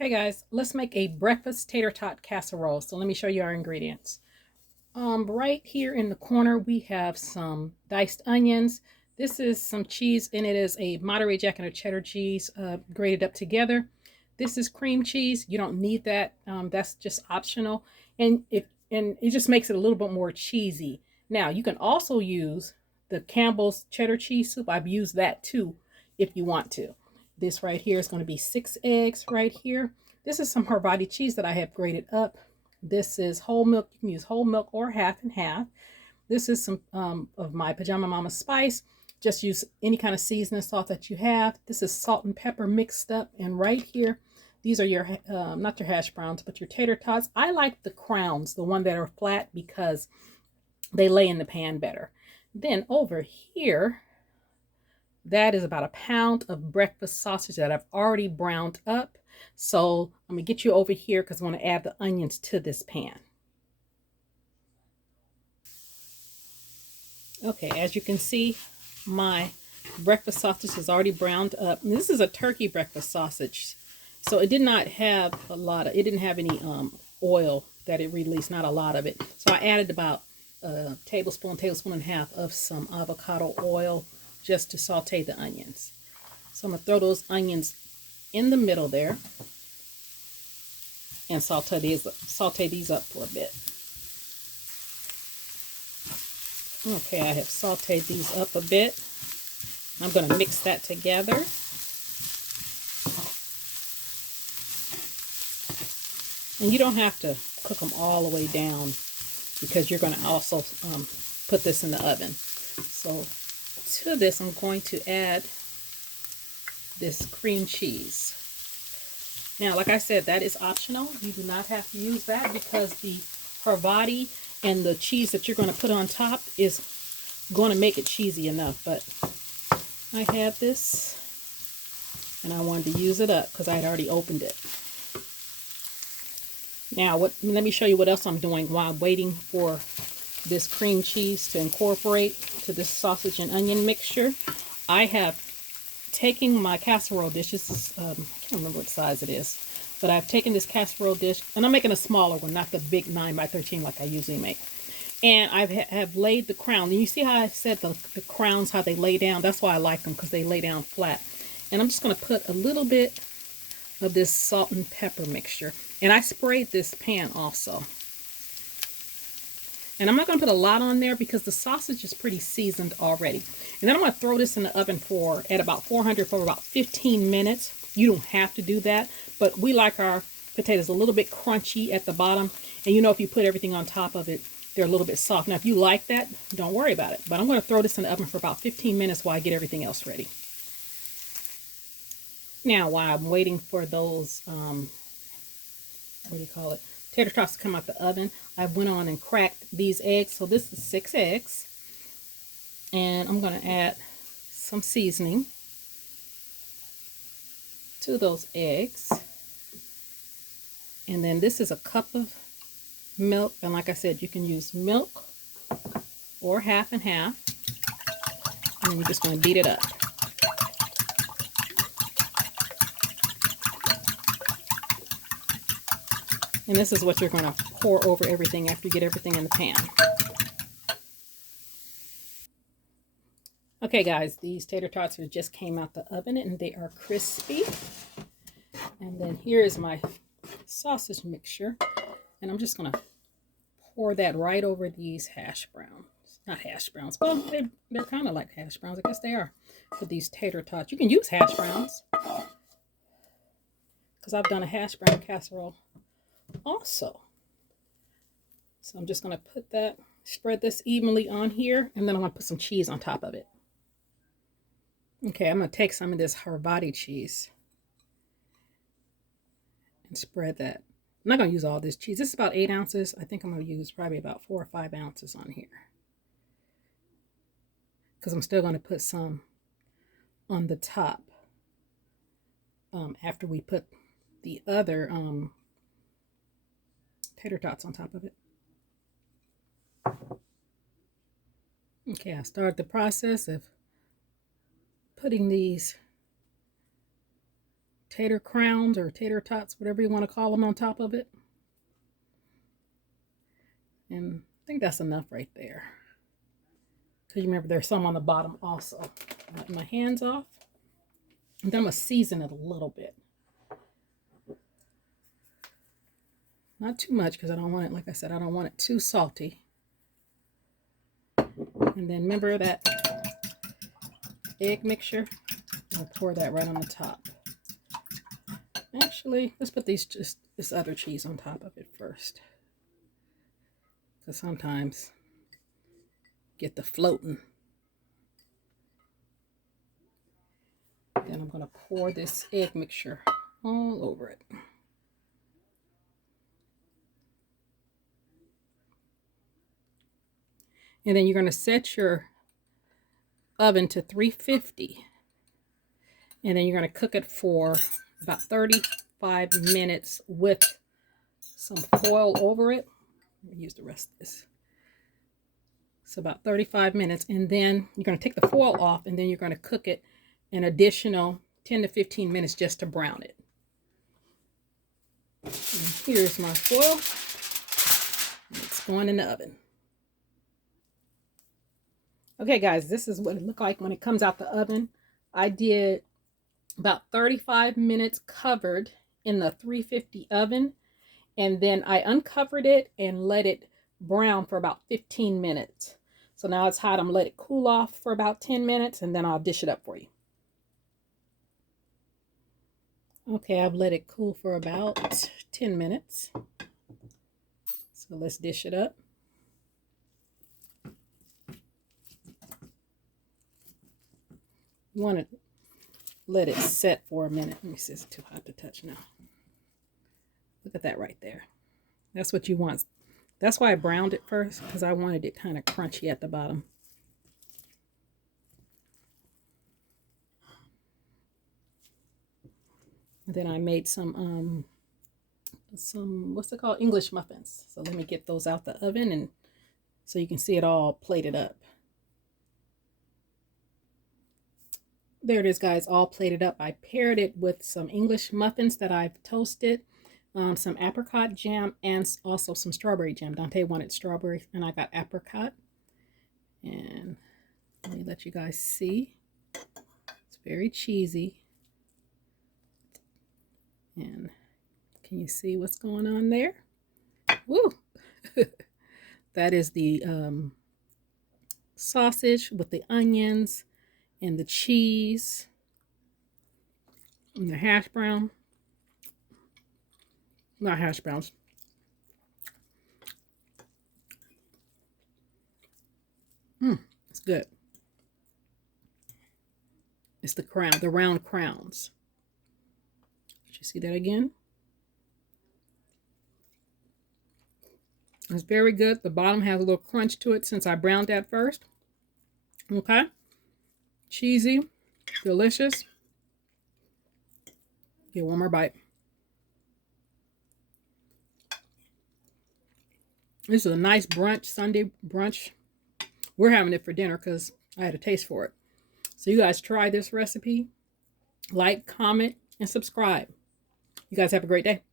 Hey guys, let's make a breakfast tater tot casserole. So let me show you our ingredients. Right here in the corner, we have some diced onions. This is some cheese, and it is a Monterey Jack and a cheddar cheese grated up together. This is cream cheese. You don't need that. That's just optional, and it just makes it a little bit more cheesy. Now you can also use the Campbell's cheddar cheese soup. I've used that too, if you want to. This right here is going to be 6 eggs right here. This is some Havarti cheese that I have grated up. This is whole milk. You can use whole milk or half and half. This is some of my Pajama Mama spice. Just use any kind of seasoning salt that you have. This is salt and pepper mixed up. And right here, these are your, not your hash browns, but your tater tots. I like the crowns, the one that are flat, because they lay in the pan better. Then over here, that is about a pound of breakfast sausage that I've already browned up. So I'm going to get you over here because I want to add the onions to this pan. Okay, as you can see, my breakfast sausage is already browned up. And this is a turkey breakfast sausage. So it did not have it didn't have any oil that it released, not a lot of it. So I added about a tablespoon and a half of some avocado oil just to saute the onions. So I'm going to throw those onions in the middle there and saute these up for a bit. Okay, I have sauteed these up a bit. I'm going to mix that together. And you don't have to cook them all the way down because you're going to also put this in the oven. So to this, I'm going to add this cream cheese. Now, like I said, that is optional. You do not have to use that because the Havarti and the cheese that you're going to put on top is going to make it cheesy enough. But I have this, and I wanted to use it up because I had already opened it. Now, let me show you what else I'm doing while I'm waiting for this cream cheese to incorporate to this sausage and onion mixture. I have taken my casserole dish. This is, I can't remember what size it is, but I've taken this casserole dish, and I'm making a smaller one, not the big 9x13 like I usually make. And I have laid the crown. And you see how I said the crowns, how they lay down? That's why I like them, because they lay down flat. And I'm just going to put a little bit of this salt and pepper mixture. And I sprayed this pan also. And I'm not going to put a lot on there because the sausage is pretty seasoned already. And then I'm going to throw this in the oven at about 400 for about 15 minutes. You don't have to do that, but we like our potatoes a little bit crunchy at the bottom. And you know, if you put everything on top of it, they're a little bit soft. Now, if you like that, don't worry about it. But I'm going to throw this in the oven for about 15 minutes while I get everything else ready. Now, while I'm waiting for those, what do you call it? Tater tots to come out the oven, I went on and cracked these eggs. So this is 6 eggs. And I'm going to add some seasoning to those eggs. And then this is a cup of milk. And like I said, you can use milk or half and half. And then you're just going to beat it up. And this is what you're going to pour over everything after you get everything in the pan. Okay, guys, these tater tots just came out the oven and they are crispy. And then here is my sausage mixture. And I'm just going to pour that right over these hash browns. Not hash browns. Well, they're kind of like hash browns. I guess they are for these tater tots. You can use hash browns, because I've done a hash brown casserole also. So I'm just going to spread this evenly on here, and then I'm going to put some cheese on top of it. Okay, I'm going to take some of this Havarti cheese and spread that. I'm not going to use all this cheese. This is about 8 ounces. I think I'm going to use probably about 4 or 5 ounces on here, because I'm still going to put some on the top after we put the other tater tots on top of it. Okay, I started the process of putting these tater crowns or tater tots, whatever you want to call them, on top of it. And I think that's enough right there. Because you remember there's some on the bottom also. Let my hands off. And then I'm going to season it a little bit. Not too much because I don't want it, like I said, I don't want it too salty. And then remember that egg mixture? I'll pour that right on the top. Actually, let's put this other cheese on top of it first. Because sometimes get the floating. Then I'm going to pour this egg mixture all over it. And then you're going to set your oven to 350. And then you're going to cook it for about 35 minutes with some foil over it. Let me use the rest of this. So about 35 minutes. And then you're going to take the foil off, and then you're going to cook it an additional 10 to 15 minutes just to brown it. And here's my foil. It's going in the oven. Okay, guys, this is what it looked like when it comes out the oven. I did about 35 minutes covered in the 350 oven, and then I uncovered it and let it brown for about 15 minutes. So now it's hot. I'm gonna let it cool off for about 10 minutes, and then I'll dish it up for you. Okay, I've let it cool for about 10 minutes. So let's dish it up. You want to let it set for a minute. Let me see, it's too hot to touch now. Look at that right there. That's what you want. That's why I browned it first, because I wanted it kind of crunchy at the bottom. And then I made some what's it called? English muffins. So let me get those out the oven, and so you can see it all plated up. There it is, guys, all plated up. I paired it with some English muffins that I've toasted, some apricot jam, and also some strawberry jam. Dante wanted strawberry, and I got apricot. And let me let you guys see. It's very cheesy. And can you see what's going on there? Woo! That is the sausage with the onions and the cheese and the hash brown. Not hash browns. It's good. It's the crown, the round crowns. Did you see that again? It's very good. The bottom has a little crunch to it since I browned that first. Okay. Cheesy, delicious. Get one more bite. This is a nice brunch, Sunday brunch. We're having it for dinner because I had a taste for it. So you guys try this recipe. Like, comment, and subscribe. You guys have a great day.